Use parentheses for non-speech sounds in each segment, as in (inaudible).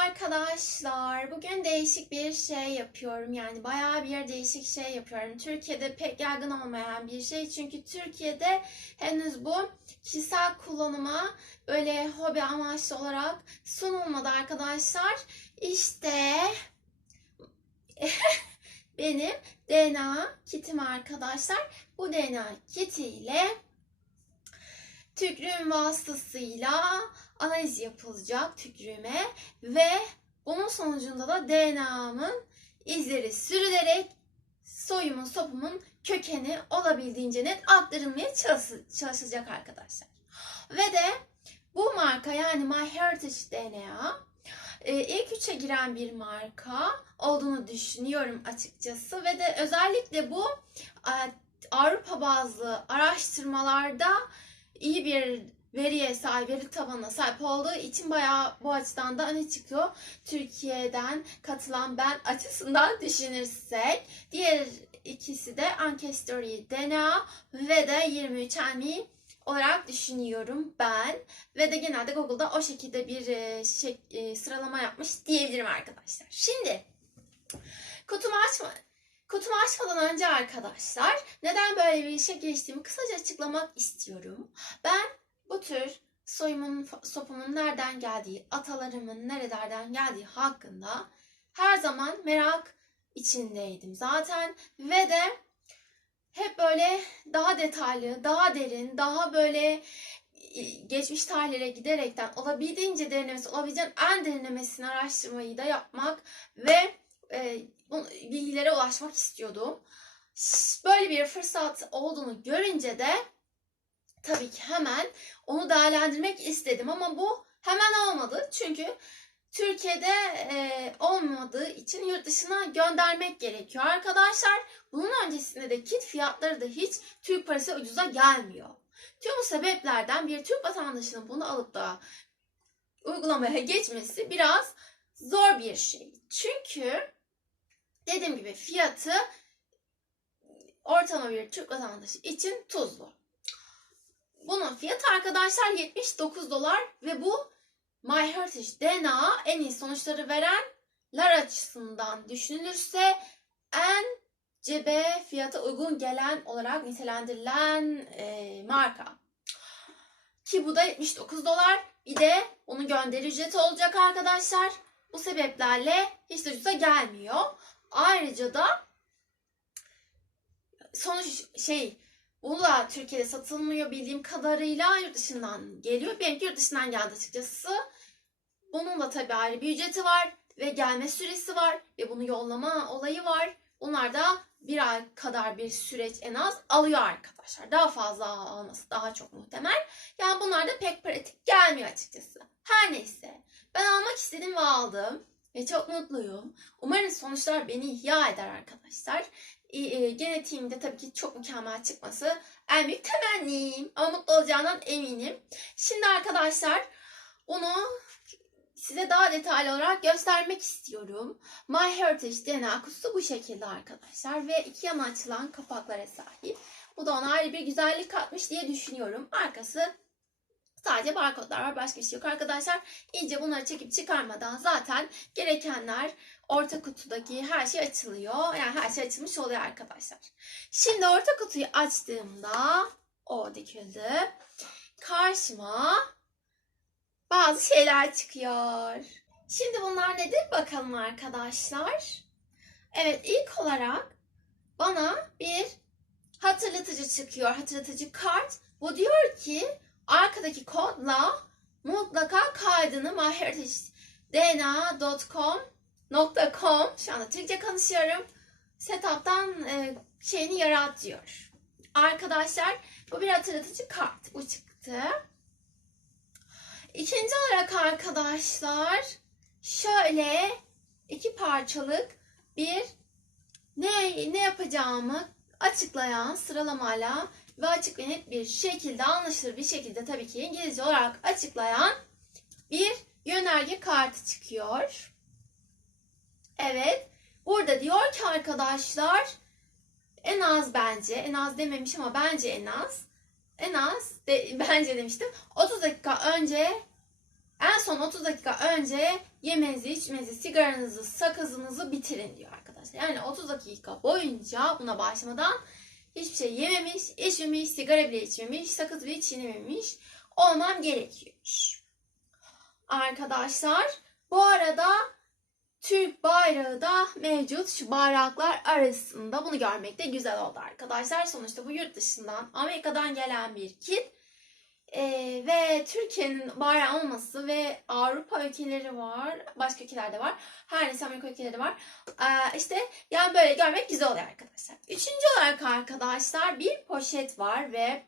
arkadaşlar. Bugün değişik bir şey yapıyorum. Yani bayağı bir değişik şey yapıyorum. Türkiye'de pek yaygın olmayan bir şey. Çünkü Türkiye'de henüz bu kişisel kullanıma böyle hobi amaçlı olarak sunulmadı arkadaşlar. İşte (laughs) benim DNA kitim arkadaşlar. Bu DNA kitiyle tükrüğüm vasıtasıyla analiz yapılacak tükrüğüme ve bunun sonucunda da DNA'mın izleri sürülerek soyumun, sopumun kökeni olabildiğince net aktarılmaya çalış- çalışılacak arkadaşlar. Ve de bu marka yani MyHeritage DNA e, ilk üçe giren bir marka olduğunu düşünüyorum açıkçası ve de özellikle bu Avrupa bazlı araştırmalarda iyi bir veriye sahip, veri tabanına sahip olduğu için bayağı bu açıdan da öne çıkıyor. Türkiye'den katılan ben açısından düşünürsek. Diğer ikisi de Ancestry DNA ve de 23 andme olarak düşünüyorum ben. Ve de genelde Google'da o şekilde bir e, şey, e, sıralama yapmış diyebilirim arkadaşlar. Şimdi kutumu açma, kutumu açmadan önce arkadaşlar neden böyle bir işe geçtiğimi kısaca açıklamak istiyorum. Ben bu tür soyumun, sopumun nereden geldiği, atalarımın nerelerden geldiği hakkında her zaman merak içindeydim zaten ve de hep böyle daha detaylı, daha derin, daha böyle e, geçmiş tarihlere giderekten olabildiğince derinlemesi, olabileceğin en derinlemesine araştırmayı da yapmak ve e, bilgilere ulaşmak istiyordum. Böyle bir fırsat olduğunu görünce de tabii ki hemen onu değerlendirmek istedim ama bu hemen olmadı. Çünkü Türkiye'de e, olmadığı için yurt dışına göndermek gerekiyor arkadaşlar. Bunun öncesinde de kit fiyatları da hiç Türk parası ucuza gelmiyor. Tüm bu sebeplerden bir Türk vatandaşının bunu alıp da uygulamaya geçmesi biraz zor bir şey. Çünkü dediğim gibi fiyatı ortalama bir Türk vatandaşı için tuzlu. Bunun fiyatı arkadaşlar 79 dolar ve bu MyHeritage DNA en iyi sonuçları verenler açısından düşünülürse en cebe fiyata uygun gelen olarak nitelendirilen e, marka. Ki bu da 79 dolar. Bir de onun gönderi ücreti olacak arkadaşlar. Bu sebeplerle hiç de ucuza gelmiyor. Ayrıca da sonuç şey bu da Türkiye'de satılmıyor bildiğim kadarıyla yurt dışından geliyor. Benimki yurt dışından geldi açıkçası. Bunun da tabii ayrı bir ücreti var ve gelme süresi var ve bunu yollama olayı var. Bunlar da bir ay kadar bir süreç en az alıyor arkadaşlar. Daha fazla alması daha çok muhtemel. Yani bunlar da pek pratik gelmiyor açıkçası. Her neyse ben almak istedim ve aldım. Ve çok mutluyum. Umarım sonuçlar beni ihya eder arkadaşlar. E, genetiğimde tabii ki çok mükemmel çıkması en büyük temennim. Ama mutlu olacağından eminim. Şimdi arkadaşlar bunu size daha detaylı olarak göstermek istiyorum. MyHeritage DNA kutusu bu şekilde arkadaşlar. Ve iki yana açılan kapaklara sahip. Bu da ona ayrı bir güzellik katmış diye düşünüyorum. Arkası Sadece barkodlar var başka bir şey yok arkadaşlar. İyice bunları çekip çıkarmadan zaten gerekenler orta kutudaki her şey açılıyor. Yani her şey açılmış oluyor arkadaşlar. Şimdi orta kutuyu açtığımda o döküldü. Karşıma bazı şeyler çıkıyor. Şimdi bunlar nedir bakalım arkadaşlar. Evet ilk olarak bana bir hatırlatıcı çıkıyor. Hatırlatıcı kart. Bu diyor ki arkadaki kodla mutlaka kaydını myheritagedna.com.com şu anda Türkçe konuşuyorum. Setup'tan e, şeyini yarat diyor. Arkadaşlar bu bir hatırlatıcı kart. Bu çıktı. İkinci olarak arkadaşlar şöyle iki parçalık bir ne ne yapacağımı açıklayan sıralamayla ve açık ve net bir şekilde anlaşılır bir şekilde tabii ki İngilizce olarak açıklayan bir yönerge kartı çıkıyor. Evet. Burada diyor ki arkadaşlar en az bence en az dememiş ama bence en az en az de, (laughs) bence demiştim 30 dakika önce en son 30 dakika önce yemenizi, içmenizi, sigaranızı, sakızınızı bitirin diyor arkadaşlar. Yani 30 dakika boyunca buna başlamadan hiçbir şey yememiş, içmemiş, sigara bile içmemiş, sakız bile çiğnememiş olmam gerekiyormuş. Arkadaşlar bu arada Türk bayrağı da mevcut şu bayraklar arasında bunu görmek de güzel oldu arkadaşlar. Sonuçta bu yurt dışından Amerika'dan gelen bir kit Ee, ve Türkiye'nin bayrağı olması ve Avrupa ülkeleri var, başka ülkelerde var. Her neyse Amerika ülkeleri var. Ee, işte yani böyle görmek güzel oluyor arkadaşlar. Üçüncü olarak arkadaşlar bir poşet var ve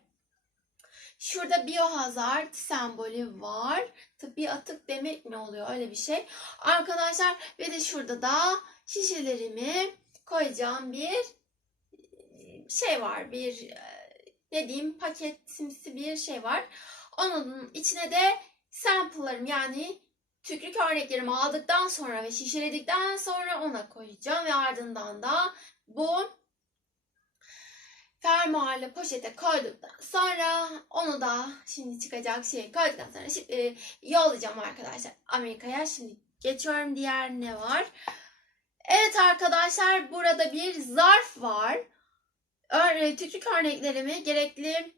şurada biohazard sembolü var. Tıbbi atık demek mi oluyor öyle bir şey. Arkadaşlar ve de şurada da şişelerimi koyacağım bir şey var. Bir ne diyeyim paketimsi bir şey var. Onun içine de sample'larım yani tükürük örneklerimi aldıktan sonra ve şişeledikten sonra ona koyacağım ve ardından da bu fermuarlı poşete koyduktan sonra onu da şimdi çıkacak şeyi koyduktan sonra şi- e, yollayacağım arkadaşlar Amerika'ya. Şimdi geçiyorum diğer ne var? Evet arkadaşlar burada bir zarf var. Tükürük örneklerimi gerekli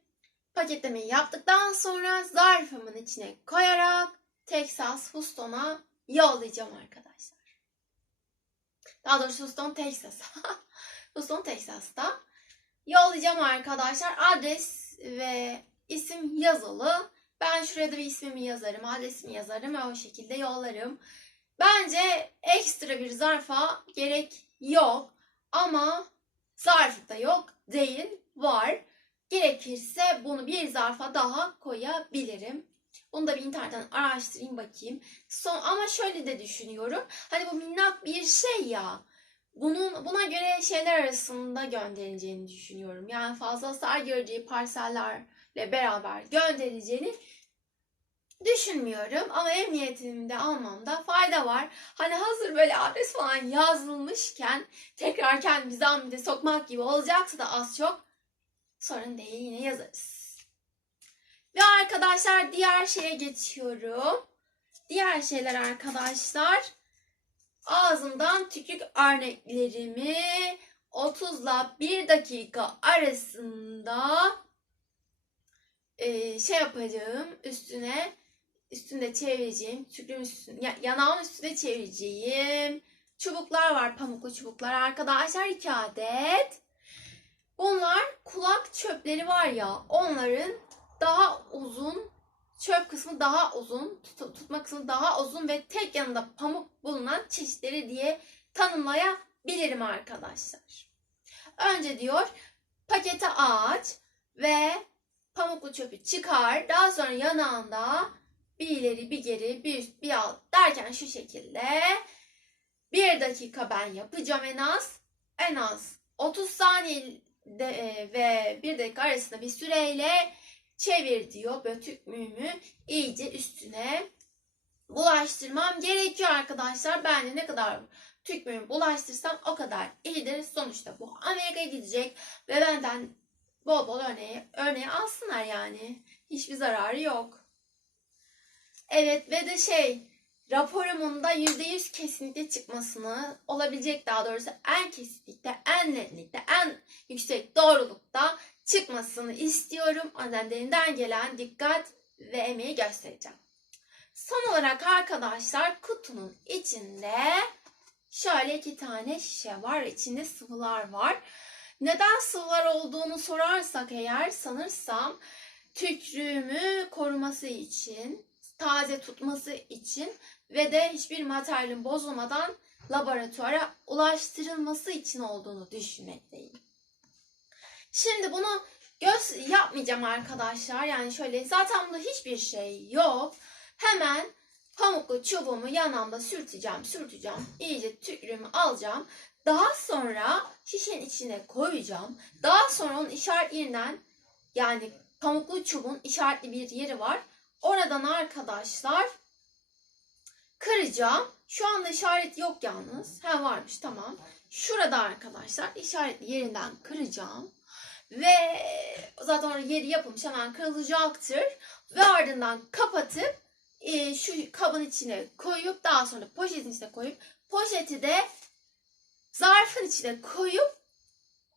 paketlemeyi yaptıktan sonra zarfımın içine koyarak Texas Houston'a yollayacağım arkadaşlar. Daha doğrusu Houston, Texas. (laughs) Houston, Texas'ta yollayacağım arkadaşlar. Adres ve isim yazılı. Ben şuraya da bir ismimi yazarım, adresimi yazarım ve o şekilde yollarım. Bence ekstra bir zarfa gerek yok ama zarf da yok değil var. Gerekirse bunu bir zarfa daha koyabilirim. Bunu da bir internetten araştırayım bakayım. Son ama şöyle de düşünüyorum. Hani bu minnak bir şey ya. Bunun buna göre şeyler arasında gönderileceğini düşünüyorum. Yani fazla hasar göreceği parsellerle beraber gönderileceğini düşünmüyorum. Ama emniyetini almamda fayda var. Hani hazır böyle adres falan yazılmışken tekrar kendimizi zahmete sokmak gibi olacaksa da az çok sorun değil yine yazarız. Ve arkadaşlar diğer şeye geçiyorum. Diğer şeyler arkadaşlar ağzımdan tükürük örneklerimi 30 ile 1 dakika arasında şey yapacağım üstüne üstünde çevireceğim tükürüğün üstüne ya- yanağın üstüne çevireceğim çubuklar var pamuklu çubuklar arkadaşlar 2 adet bunlar kulak çöpleri var ya onların daha uzun çöp kısmı daha uzun, tut- tutma kısmı daha uzun ve tek yanında pamuk bulunan çeşitleri diye tanımlayabilirim arkadaşlar. Önce diyor paketi aç ve pamuklu çöpü çıkar. Daha sonra yanağında bir ileri bir geri bir bir alt derken şu şekilde bir dakika ben yapacağım en az. En az 30 saniye de, e, ve bir dakika arasında bir süreyle çevir diyor. Böyle tükmüğümü iyice üstüne bulaştırmam gerekiyor arkadaşlar. Ben ne kadar tükmüğümü bulaştırsam o kadar iyidir. Sonuçta bu Amerika'ya gidecek ve benden bol bol örneği, örneği alsınlar yani. Hiçbir zararı yok. Evet ve de şey raporumun da %100 kesinlikle çıkmasını olabilecek daha doğrusu en kesinlikle, en netlikte, en yüksek doğrulukta çıkmasını istiyorum. Elimden gelen dikkat ve emeği göstereceğim. Son olarak arkadaşlar kutunun içinde şöyle iki tane şişe var. İçinde sıvılar var. Neden sıvılar olduğunu sorarsak eğer sanırsam tükrüğümü koruması için, taze tutması için ve de hiçbir materyalin bozulmadan laboratuvara ulaştırılması için olduğunu düşünmekteyim. Şimdi bunu göz yapmayacağım arkadaşlar. Yani şöyle zaten bunda hiçbir şey yok. Hemen pamuklu çubuğumu yanağımda sürteceğim, sürteceğim. İyice tükrüğümü alacağım. Daha sonra şişenin içine koyacağım. Daha sonra onun işaret yerinden yani pamuklu çubuğun işaretli bir yeri var. Oradan arkadaşlar kıracağım. Şu anda işaret yok yalnız. Ha varmış tamam. Şurada arkadaşlar işaretli yerinden kıracağım. Ve zaten orada yeri yapılmış hemen kırılacaktır. Ve ardından kapatıp e, şu kabın içine koyup daha sonra poşetin içine koyup poşeti de zarfın içine koyup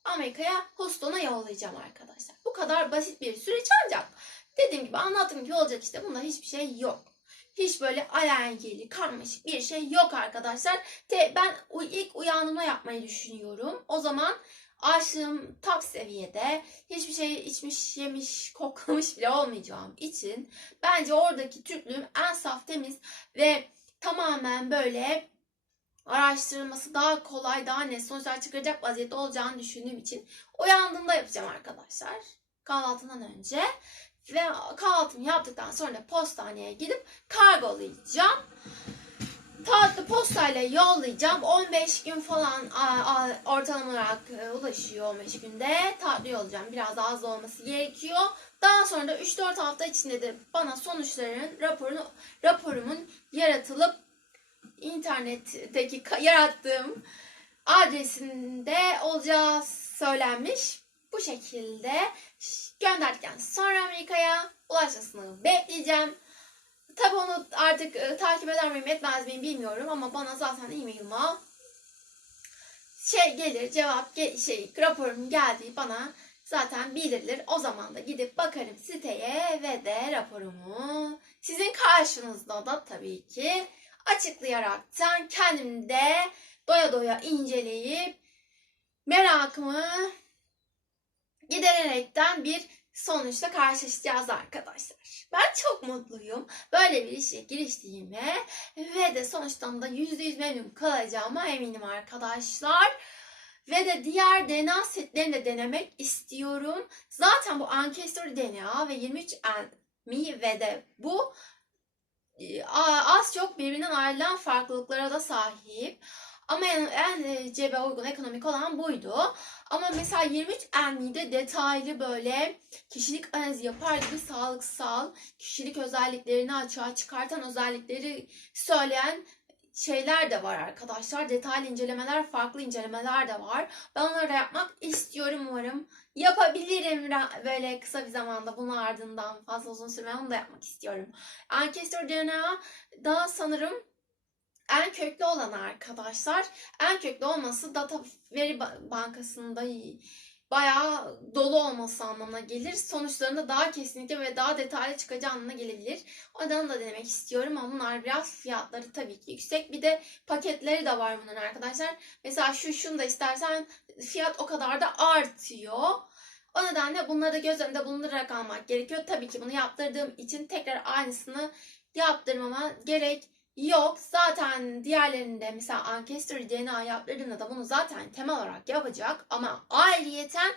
Amerika'ya Houston'a yollayacağım arkadaşlar. Bu kadar basit bir süreç ancak dediğim gibi anlattığım gibi olacak işte. Bunda hiçbir şey yok. Hiç böyle alengili, karmaşık bir şey yok arkadaşlar. Te, ben ilk uyandığımda yapmayı düşünüyorum. O zaman açlığım top seviyede. Hiçbir şey içmiş, yemiş, (laughs) koklamış bile olmayacağım için bence oradaki Türklüğüm en saf, temiz ve tamamen böyle araştırılması daha kolay, daha net sonuçlar çıkaracak vaziyette olacağını düşündüğüm için uyandığımda yapacağım arkadaşlar. Kahvaltıdan önce. Ve kahvaltımı yaptıktan sonra postaneye gidip kargolayacağım. Tatlı postayla yollayacağım. 15 gün falan ortalama olarak e, ulaşıyor 15 günde. Tatlı yollayacağım. Biraz daha az olması gerekiyor. Daha sonra da 3-4 hafta içinde de bana sonuçların raporunu raporumun yaratılıp internetteki yarattığım adresinde olacağı söylenmiş. Bu şekilde gönderdikten sonra Amerika'ya ulaşmasını bekleyeceğim. Tabi onu artık e, takip eder miyim etmez miyim bilmiyorum ama bana zaten e-mail'ıma şey gelir cevap ge- şey raporum geldiği bana zaten bildirilir. O zaman da gidip bakarım siteye ve de raporumu sizin karşınızda da tabii ki açıklayaraktan kendim de doya doya inceleyip merakımı gidererekten bir sonuçla karşılaşacağız arkadaşlar. Ben çok mutluyum. Böyle bir işe giriştiğime ve de sonuçtan da %100 memnun kalacağıma eminim arkadaşlar. Ve de diğer DNA setlerini de denemek istiyorum. Zaten bu Ancestry DNA ve 23 mi ve de bu e, az çok birbirinden ayrılan farklılıklara da sahip. Ama en, en e, cebe uygun ekonomik olan buydu. Ama mesela 23 Enmi'de detaylı böyle kişilik analizi yapar gibi sağlıksal kişilik özelliklerini açığa çıkartan özellikleri söyleyen şeyler de var arkadaşlar. Detaylı incelemeler, farklı incelemeler de var. Ben onları yapmak istiyorum umarım. Yapabilirim böyle kısa bir zamanda bunun ardından fazla uzun sürmeden onu da yapmak istiyorum. Ancestor DNA daha sanırım en köklü olan arkadaşlar. En köklü olması data veri ba- bankasında bayağı dolu olması anlamına gelir. Sonuçlarında daha kesinlikle ve daha detaylı çıkacağı anlamına gelebilir. O yüzden da denemek istiyorum ama bunlar biraz fiyatları tabii ki yüksek. Bir de paketleri de var bunların arkadaşlar. Mesela şu şunu da istersen fiyat o kadar da artıyor. O nedenle bunları da göz önünde bulundurarak almak gerekiyor. Tabii ki bunu yaptırdığım için tekrar aynısını yaptırmama gerek yok. Zaten diğerlerinde mesela Ancestry DNA yaptırdığımda da bunu zaten temel olarak yapacak. Ama ayrıyeten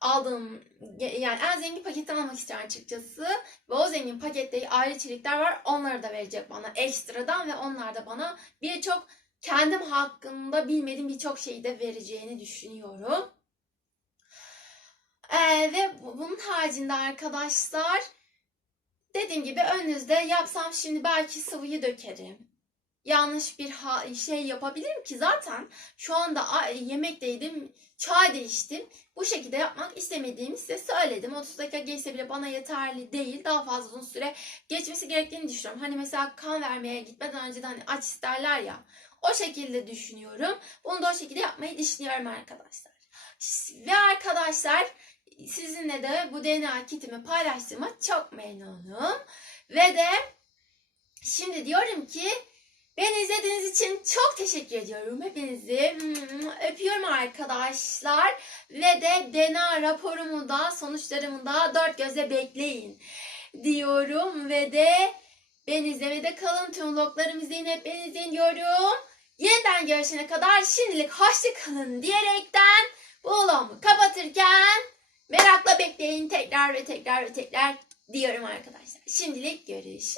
aldığım yani en zengin paketten almak istiyorum açıkçası. Ve o zengin pakette ayrı içerikler var. Onları da verecek bana ekstradan ve onlar da bana birçok kendim hakkında bilmediğim birçok şeyi de vereceğini düşünüyorum. Ee, ve bu- bunun haricinde arkadaşlar dediğim gibi önünüzde yapsam şimdi belki sıvıyı dökerim. Yanlış bir şey yapabilirim ki zaten şu anda a- yemekteydim, çay da içtim. Bu şekilde yapmak istemediğimi size söyledim. 30 dakika geçse bile bana yeterli değil. Daha fazla uzun süre geçmesi gerektiğini düşünüyorum. Hani mesela kan vermeye gitmeden önce de hani aç isterler ya. O şekilde düşünüyorum. Bunu da o şekilde yapmayı düşünüyorum arkadaşlar. Ve arkadaşlar sizinle de bu DNA kitimi paylaştığıma çok memnunum. Ve de şimdi diyorum ki beni izlediğiniz için çok teşekkür ediyorum. Hepinizi hmm, öpüyorum arkadaşlar. Ve de DNA raporumu da sonuçlarımı da dört gözle bekleyin diyorum. Ve de beni izlemede kalın. Tüm vloglarımı izleyin. Hep beni izleyin diyorum. Yeniden görüşene kadar şimdilik hoşça kalın diyerekten bu vlogumu kapatırken Merakla bekleyin tekrar ve tekrar ve tekrar diyorum arkadaşlar. Şimdilik görüşürüz.